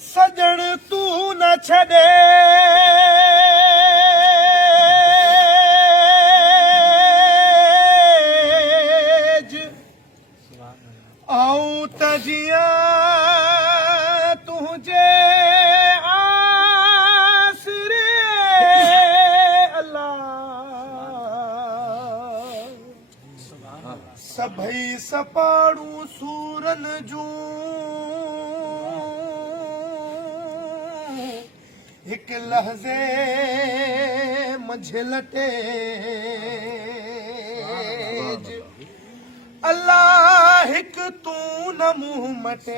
सजण तू न छॾे आऊं त जियां तुंहिंजे आसरे अल्लाह सभई सपाड़ू सूरन जूं हिक लहज़े मंझिलटे अल्लाह हिक तू न मुंह मटेज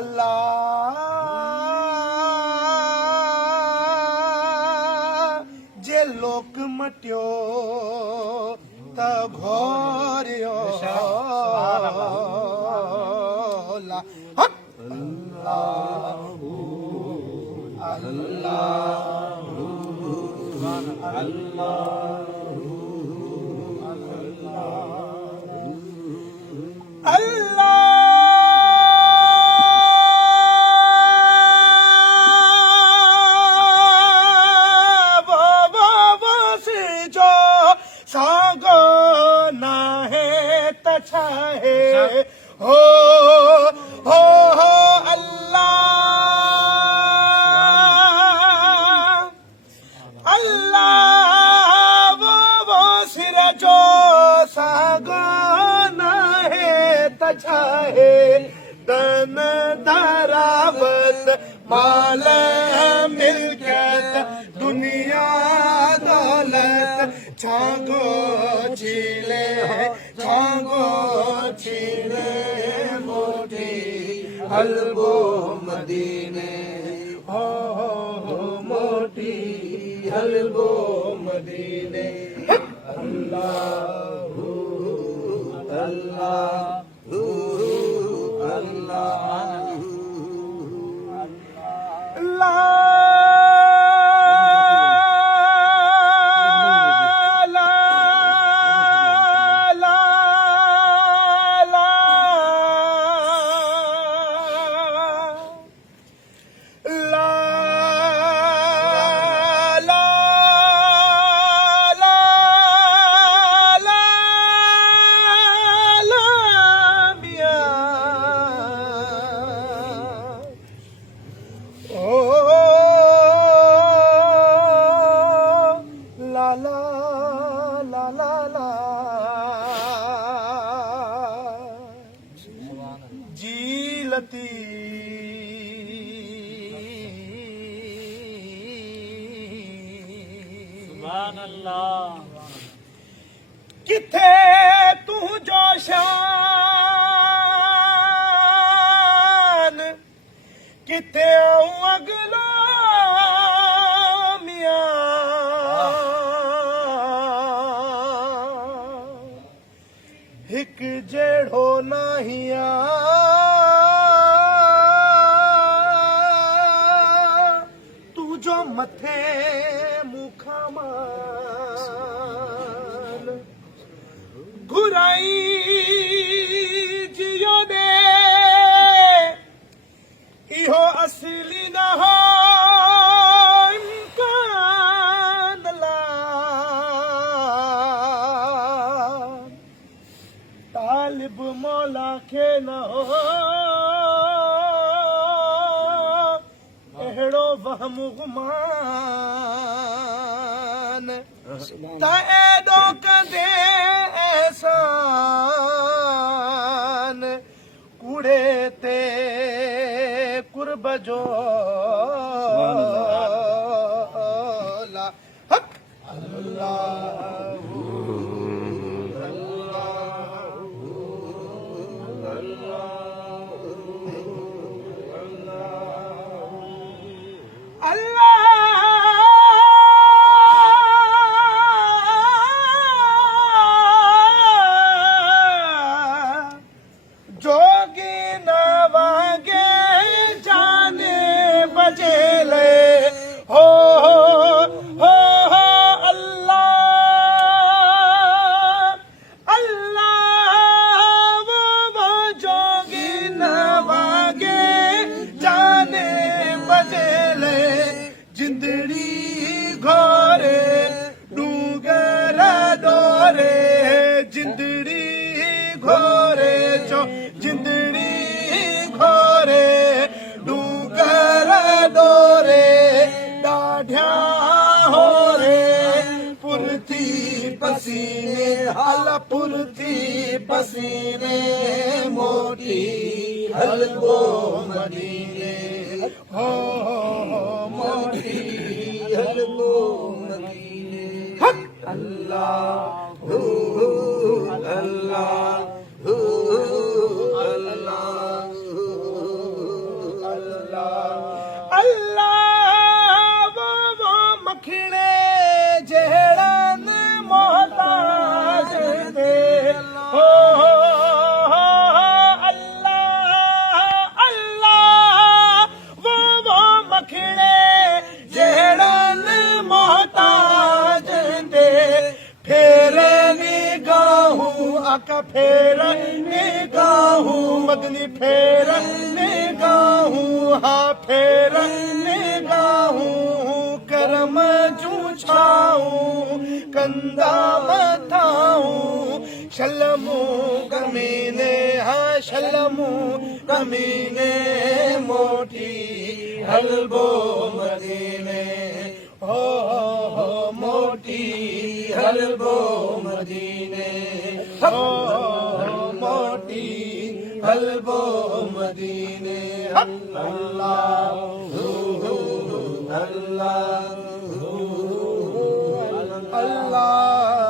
अल्लाह जे लोक मटियो त घोरियो सागो ना है तछा है हो अल्लाह अल्लाह वो सिर जो सागो ना है तछा है धन धरावत माल मिल्कियत दुनिया दौलत छागो छीले मोटी हलबो मदीने हो मोटी हलबो मदीने अल्लाह अल्लाह जीलती सुभान अल्लाह किथे तू जो शान किथे आऊं अगला मियां हिक जेड़ो नाहिया तू जो मथे मुखा मान घुराई जियो दे इहो असली न हो इम्कान ला तालिब मौला खे न हो अहिड़ो वहम गुमान त एॾो कंदे एहसान कूड़े ते कुर्ब जो जोगी न वागे जाने बजे ले हो अल्लाह अल्लाह वो जोगी जिंदड़ी खोरे डूंगर डोरे डाढ़िया हो रे पुरती पसीने हल पुरती पसीने मोटी हलबो मदीने हो मोटी हलबो मदीने अल्लाह अल्लाह अल्लाह वो मखणे जहड़न मोहताज दे हो अल्लाह अल्लाह वो मखणे जहड़न मोहताज दे फेर निगाहूं आका फेर निगाहूं मदनी फेर निगाहूं हा फेर निगाहूं करम जूं छाऊं कंदा मथाऊं शलमू कमीने हा शलमू कमीने मोटी हलबो मदीने हो मोटी हलबो मदीने हो मोटी हलबो मदीने अल्लाह अल्लाह अल्लाह